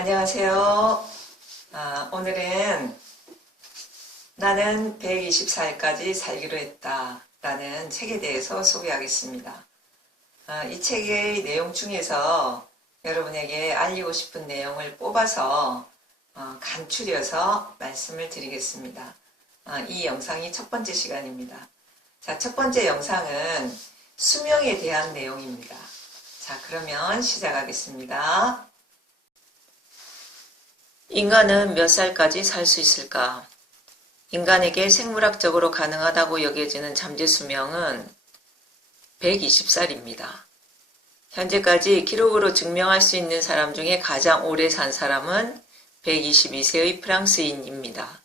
안녕하세요. 오늘은 나는 124일까지 살기로 했다 라는 책에 대해서 소개하겠습니다. 이 책의 내용 중에서 여러분에게 알리고 싶은 내용을 뽑아서 간추려서 말씀을 드리겠습니다. 이 영상이 첫 번째 시간입니다. 자, 첫 번째 영상은 수명에 대한 내용입니다. 자, 그러면 시작하겠습니다. 인간은 몇 살까지 살 수 있을까? 인간에게 생물학적으로 가능하다고 여겨지는 잠재 수명은 120살입니다. 현재까지 기록으로 증명할 수 있는 사람 중에 가장 오래 산 사람은 122세의 프랑스인입니다.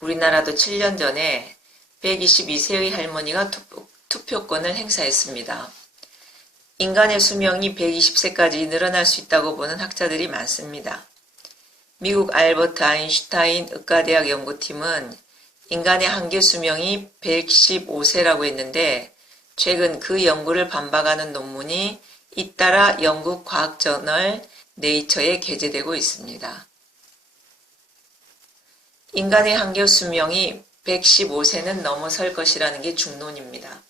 우리나라도 7년 전에 122세의 할머니가 투표권을 행사했습니다. 인간의 수명이 120세까지 늘어날 수 있다고 보는 학자들이 많습니다. 미국 알버트 아인슈타인 의과대학 연구팀은 인간의 한계 수명이 115세라고 했는데 최근 그 연구를 반박하는 논문이 잇따라 영국 과학저널 네이처에 게재되고 있습니다. 인간의 한계 수명이 115세는 넘어설 것이라는 게 중론입니다.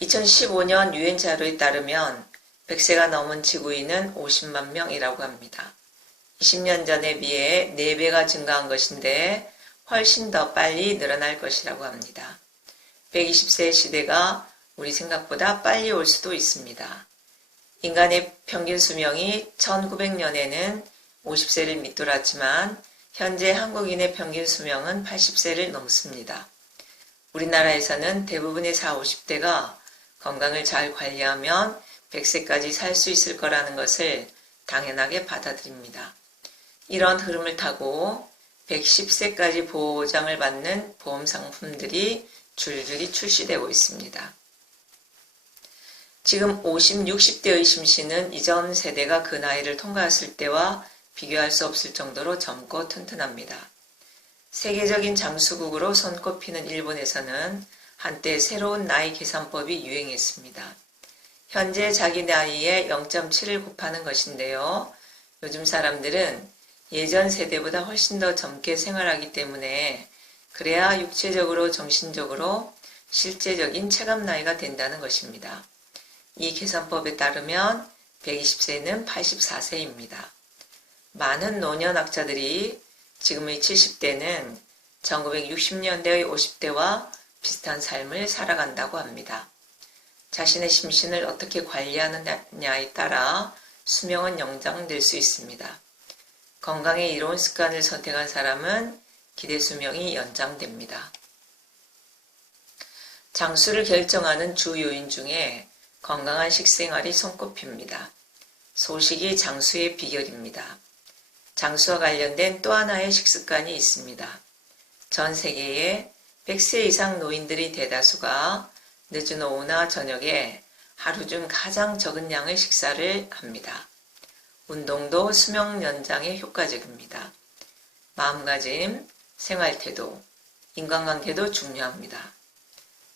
2015년 유엔 자료에 따르면 100세가 넘은 지구인은 50만 명이라고 합니다. 20년 전에 비해 4배가 증가한 것인데 훨씬 더 빨리 늘어날 것이라고 합니다. 120세 시대가 우리 생각보다 빨리 올 수도 있습니다. 인간의 평균 수명이 1900년에는 50세를 밑돌았지만 현재 한국인의 평균 수명은 80세를 넘습니다. 우리나라에서는 대부분의 40, 50대가 건강을 잘 관리하면 100세까지 살 수 있을 거라는 것을 당연하게 받아들입니다. 이런 흐름을 타고 110세까지 보장을 받는 보험 상품들이 줄줄이 출시되고 있습니다. 지금 50, 60대의 심신은 이전 세대가 그 나이를 통과했을 때와 비교할 수 없을 정도로 젊고 튼튼합니다. 세계적인 장수국으로 손꼽히는 일본에서는 한때 새로운 나이 계산법이 유행했습니다. 현재 자기 나이에 0.7을 곱하는 것인데요. 요즘 사람들은 예전 세대보다 훨씬 더 젊게 생활하기 때문에 그래야 육체적으로 정신적으로 실제적인 체감 나이가 된다는 것입니다. 이 계산법에 따르면 120세는 84세입니다. 많은 노년학자들이 지금의 70대는 1960년대의 50대와 비슷한 삶을 살아간다고 합니다. 자신의 심신을 어떻게 관리하느냐에 따라 수명은 연장될 수 있습니다. 건강에 이로운 습관을 선택한 사람은 기대 수명이 연장됩니다. 장수를 결정하는 주 요인 중에 건강한 식생활이 손꼽힙니다. 소식이 장수의 비결입니다. 장수와 관련된 또 하나의 식습관이 있습니다. 전 세계에 100세 이상 노인들이 대다수가 늦은 오후나 저녁에 하루 중 가장 적은 양의 식사를 합니다. 운동도 수명 연장에 효과적입니다. 마음가짐, 생활태도, 인간관계도 중요합니다.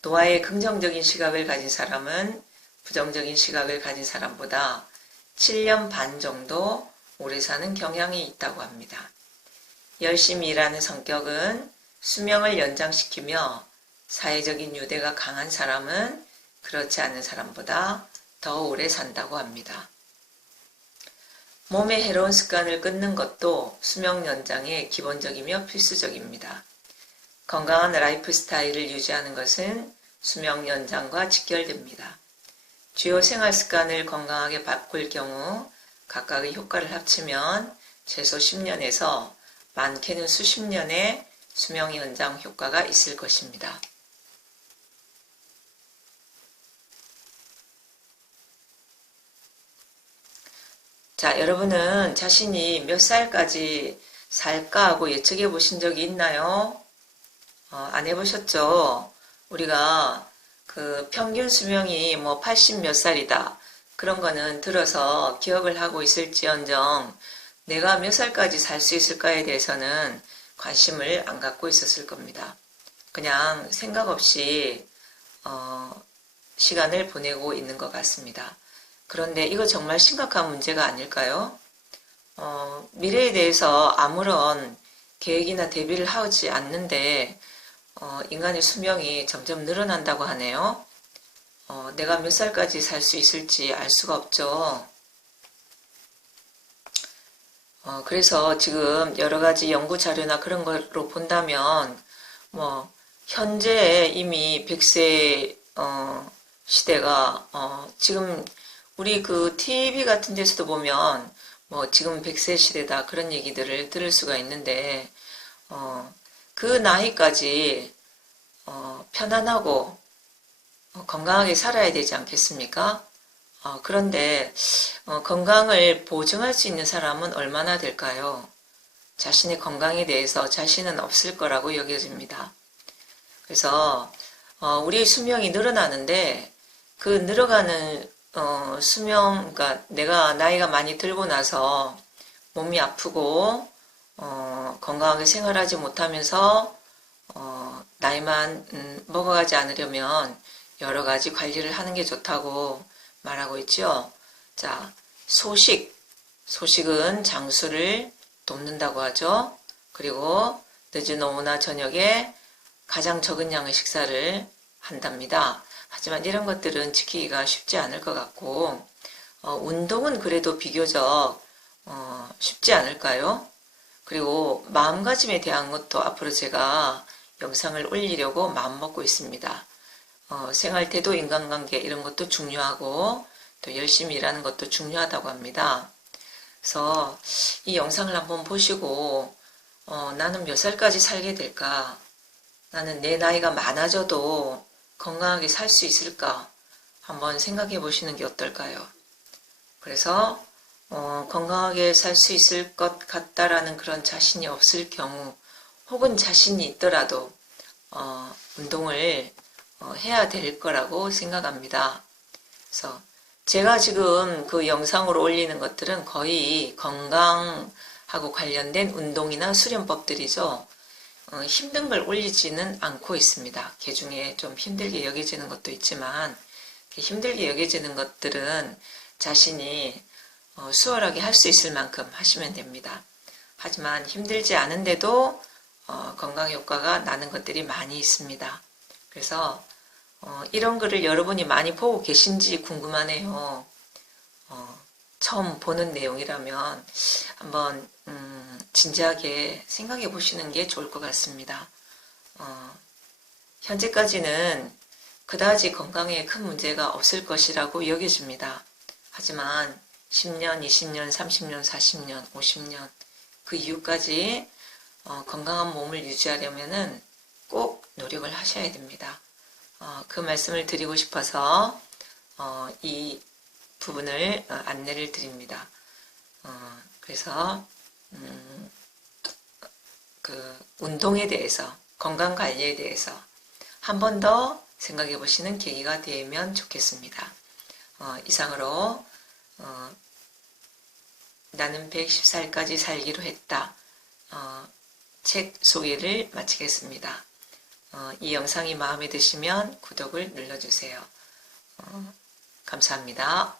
노화에 긍정적인 시각을 가진 사람은 부정적인 시각을 가진 사람보다 7년 반 정도 오래 사는 경향이 있다고 합니다. 열심히 일하는 성격은 수명을 연장시키며 사회적인 유대가 강한 사람은 그렇지 않은 사람보다 더 오래 산다고 합니다. 몸의 해로운 습관을 끊는 것도 수명 연장의 기본적이며 필수적입니다. 건강한 라이프 스타일을 유지하는 것은 수명 연장과 직결됩니다. 주요 생활 습관을 건강하게 바꿀 경우 각각의 효과를 합치면 최소 10년에서 많게는 수십 년의 수명 연장 효과가 있을 것입니다. 자, 여러분은 자신이 몇 살까지 살까 하고 예측해 보신 적이 있나요? 안 해보셨죠? 우리가 그 평균 수명이 80 몇 살이다. 그런 거는 들어서 기억을 하고 있을지언정 내가 몇 살까지 살 수 있을까에 대해서는 관심을 안 갖고 있었을 겁니다. 그냥 생각 없이 시간을 보내고 있는 것 같습니다. 그런데 이거 정말 심각한 문제가 아닐까요? 미래에 대해서 아무런 계획이나 대비를 하지 않는데 인간의 수명이 점점 늘어난다고 하네요. 내가 몇 살까지 살 수 있을지 알 수가 없죠. 그래서 지금 여러 가지 연구 자료나 그런 걸로 본다면, 현재 이미 100세, 시대가, 지금 우리 그 TV 같은 데서도 보면, 지금 100세 시대다 그런 얘기들을 들을 수가 있는데, 그 나이까지, 편안하고, 건강하게 살아야 되지 않겠습니까? 그런데 건강을 보증할 수 있는 사람은 얼마나 될까요? 자신의 건강에 대해서 자신은 없을 거라고 여겨집니다. 그래서 우리의 수명이 늘어나는데 그 늘어가는 수명, 그러니까 내가 나이가 많이 들고 나서 몸이 아프고 건강하게 생활하지 못하면서 나이만 먹어가지 않으려면 여러 가지 관리를 하는 게 좋다고 말하고 있죠. 자, 소식은 장수를 돕는다고 하죠. 그리고 늦은 오후나 저녁에 가장 적은 양의 식사를 한답니다. 하지만 이런 것들은 지키기가 쉽지 않을 것 같고, 운동은 그래도 비교적 쉽지 않을까요? 그리고 마음가짐에 대한 것도 앞으로 제가 영상을 올리려고 마음먹고 있습니다. 생활태도, 인간관계 이런 것도 중요하고 또 열심히 일하는 것도 중요하다고 합니다. 그래서 이 영상을 한번 보시고 나는 몇 살까지 살게 될까? 나는 내 나이가 많아져도 건강하게 살 수 있을까? 한번 생각해 보시는 게 어떨까요? 그래서 건강하게 살 수 있을 것 같다라는 그런 자신이 없을 경우, 혹은 자신이 있더라도 운동을 해야 될 거라고 생각합니다. 그래서 제가 지금 그 영상으로 올리는 것들은 거의 건강하고 관련된 운동이나 수련법들이죠. 힘든 걸 올리지는 않고 있습니다. 그 중에 좀 힘들게 여겨지는 것도 있지만 힘들게 여겨지는 것들은 자신이 수월하게 할 수 있을 만큼 하시면 됩니다. 하지만 힘들지 않은데도 건강 효과가 나는 것들이 많이 있습니다. 그래서 이런 글을 여러분이 많이 보고 계신지 궁금하네요. 처음 보는 내용이라면 한번 진지하게 생각해 보시는 게 좋을 것 같습니다. 현재까지는 그다지 건강에 큰 문제가 없을 것이라고 여겨집니다. 하지만 10년, 20년, 30년, 40년, 50년 그 이후까지 건강한 몸을 유지하려면은 꼭 노력을 하셔야 됩니다. 그 말씀을 드리고 싶어서 이 부분을 안내를 드립니다. 그래서 그 운동에 대해서, 건강 관리에 대해서 한 번 더 생각해 보시는 계기가 되면 좋겠습니다. 이상으로 나는 110살까지 살기로 했다. 책 소개를 마치겠습니다. 이 영상이 마음에 드시면 구독을 눌러주세요. 감사합니다.